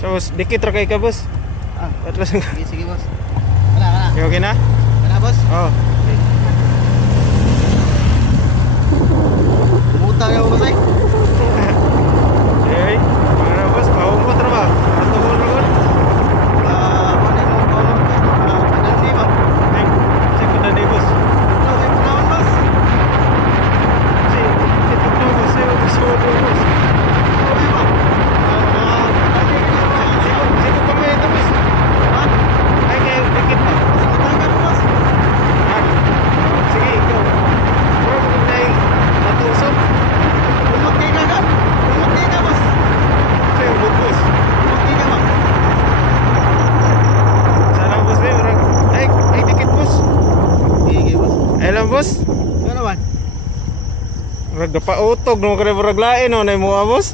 Tapos dikit ra kay ka boss. Atlas nga. Sige, sige boss. Wala. Okay na? Wala boss. Oh. Umutang ako boss ay. Okay. Para boss, paumot ra ba? Ato mo ra gud. Ano mo ko? Ano si ba? Ay, check na ni boss. Ano si Brown boss? Si, ito na boss, si boss. Ano ba? Siko kami ito boss. Ha? Ay, kayo dikit na. Utang ka boss. Ah, sige, ikaw. Bro, kung dahil natusok, Umutang ka ka. Umutang ka boss. sa'yo bubos. Umutang ka boss. Sana boss ba orang. Ay, dikit boss. Sige boss. Ay lang boss. Ano naman? Rag pautog no kada rag lain no nay mo boss.